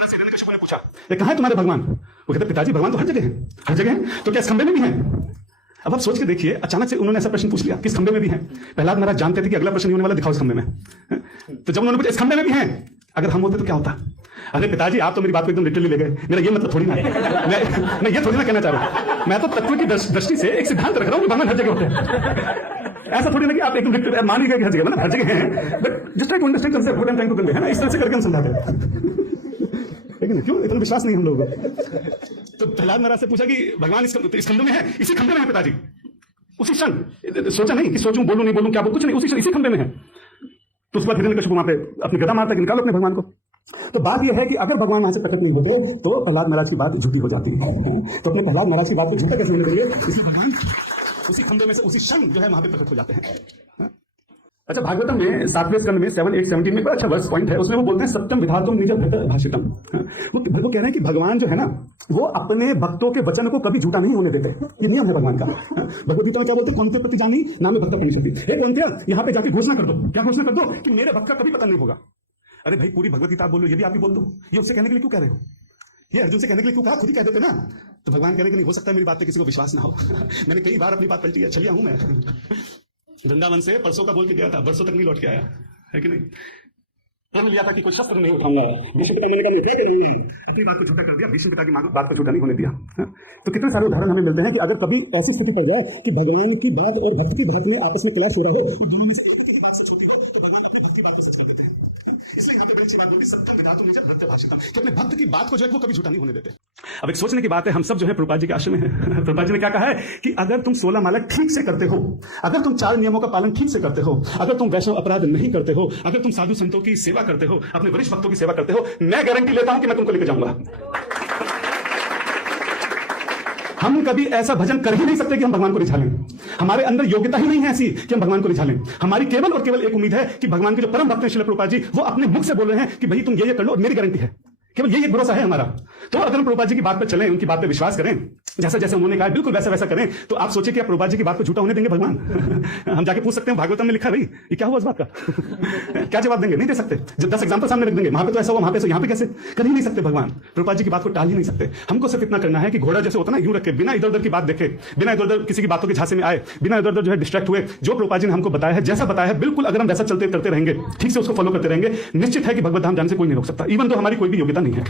महाराज से हिरण्यकशिपु ने पूछा, कहाँ है तुम्हारे भगवान? वो कहते पिताजी भगवान तो हर जगह है, हर जगह है, तो क्या इस खंबे में भी है? अब आप सोच के देखिए, अचानक से उन्होंने ऐसा प्रश्न पूछ लिया, किस खंबे में भी है? प्रहलाद महाराज जानते थे कि अगला प्रश्न नहीं होने वाला, दिखाओ इस खंबे में। तो जब उन्होंने पूछा इस खंबे में भी है, अगर हम होते तो क्या होता? अरे पिताजी आप तो मेरी बात को एकदम लिटरली ले गए, मेरा ये मतलब थोड़ी ना है, मैं ये थोड़ी ना कहना चाह रहा हूं, मैं तो तत्व की दृष्टि से एक सिद्धांत रख रहा हूं कि भगवान हर जगह होते हैं। ऐसा थोड़ी ना कि आप एकदम मान लीजिए कि हर जगह, मतलब हर जगह है, but just try to understand concept what I am trying to convey, है ना, इस तरह से करके हम समझाते हैं। लेकिन क्यों इतना विश्वास नहीं हम लोगों को? तो प्रहलाद महाराज से पूछा कि भगवान इस खंडे में है, इसी खंडे में है पिताजी, उसी क्षण। सोचा नहीं कि सोचूं, बोलूं नहीं बोलूं, क्या बोलूं, कुछ नहीं, उसी क्षण इसी खंडे में है। तो उसके बाद हिरण्यकशिपु वहां पे अपनी गदा मारता कि निकालो अपने भगवान को। तो बात यह है कि अगर भगवान वहां से प्रकट नहीं होते तो प्रहलाद महाराज की बात झूठी हो जाती है। तो अपने प्रहलाद महाराज की बात को झूठा कैसे होना चाहिए? इसलिए भगवान उसी खंडे में से उसी क्षण जो है वहां पे प्रकट हो जाते हैं। अच्छा, भागवतम में 7वें स्कंद में 7, 8, 17 में बड़ा अच्छा वर्स पॉइंट है, उसमें वो बोलते हैं सत्यम विधातुम निज भक्त भाषितम। वो कह रहे हैं कि भगवान जो है ना, वो अपने भक्तों के वचन को कभी झूठा नहीं होने देते। ये नियम है भगवान का। भगवत गीता में क्या बोलते हैं? कौन प्रति जानी नाम भक्त पहुंचती। हे ग्रंथिया, यहाँ पे जाके घोषणा कर दो। क्या घोषणा कर दो? कि मेरे भक्त का कभी पतन नहीं होगा। अरे भाई, पूरी भगवत गीता बोलो, ये भी आप भी बोल दो। ये उससे कहने के लिए क्यों कह रहे हो? ये अर्जुन से कहने के लिए क्यों कहा? खुद ही कह देते ना। तो भगवान कह रहे कि नहीं हो सकता मेरी बात पे किसी को विश्वास ना हो। मैंने कई बार अपनी बात पलटी है, छलिया हूं मैं। वृंदावन से परसों का बोल के गया था, बरसों तक नहीं लौट के आया है कि नहीं? तो मिल जाता कि कोई शस्त्र नहीं उठाऊंगा। भीष्म पिता मैंने कहा नहीं है, अपनी बात को झूठा कर दिया, भीष्म पिता की बात को झूठा नहीं होने दिया। तो कितने सारे उदाहरण हमें मिलते हैं कि अगर कभी ऐसी स्थिति पड़ जाए कि भगवान की बात और भक्त की बात में आपस में क्लैश हो रहा हो, और दोनों में से एक व्यक्ति की बात सच होती हो, तो भगवान अपनी भक्त की बात को सच कर देते हैं। इसलिए यहाँ पे बड़ी अच्छी बात बोली, सत्यम विधातुम निज भक्त भाषितम, कि अपने भक्त की बात को जो है वो कभी झूठा नहीं होने देते। अब एक सोचने की बात है, हम सब जो है प्रभुपाद जी के आश्रम में है। प्रभुपाद जी ने क्या कहा है कि अगर तुम 16 माला ठीक से करते हो, अगर तुम 4 नियमों का पालन ठीक से करते हो, अगर तुम वैष्णव अपराध नहीं करते हो, अगर तुम साधु संतों की सेवा करते हो, अपने वरिष्ठ भक्तों की सेवा करते हो, मैं गारंटी लेता हूं कि मैं तुमको लेकर जाऊंगा। हम कभी ऐसा भजन कर ही नहीं सकते कि हम भगवान को रिझा लें। हमारे अंदर योग्यता ही नहीं है ऐसी कि हम भगवान को रिझा लें। हमारी केवल और केवल एक उम्मीद है कि भगवान के जो परम भक्त हैं श्रील प्रभुपाद जी, वो अपने मुख से बोल रहे हैं कि भाई तुम ये कर लो और मेरी गारंटी है। केवल यही एक भरोसा है हमारा। तो अगर हम प्रभुपाद जी की बात पर चलें, उनकी बात पर विश्वास करें, जैसा जैसे उन्होंने कहा बिल्कुल वैसा वैसा करें, तो आप सोचिए कि आप प्रभुपाद जी की बात को झूठा होने देंगे भगवान? हम जाके पूछ सकते हैं भागवतम में लिखा है भाई ये क्या हुआ इस बात का? क्या जवाब देंगे? नहीं दे सकते। जब 10 एग्जाम्पल सामने रख देंगे, वहां पे तो ऐसा हुआ, वहां पे यहाँ पे कैसे? कर ही नहीं सकते भगवान। प्रभुपाद जी की बात को टाल ही नहीं सकते। हमको सिर्फ इतना करना है कि घोड़ा जैसे होता ना, यूं रखे, बिना इधर उधर की बात देखे, बिना इधर उधर किसी की बातों के झांसे में आए, बिना इधर उधर जो है डिस्ट्रैक्ट हुए, जो प्रभुपाद जी ने हमको बताया है, जैसा बताया है, बिल्कुल अगर हम वैसा चलते करते रहेंगे, ठीक से उसको फॉलो करते रहेंगे, निश्चित है कि भगवत धाम जाने से कोई नहीं रोक सकता, इवन तो हमारी कोई भी योग्यता नहीं है।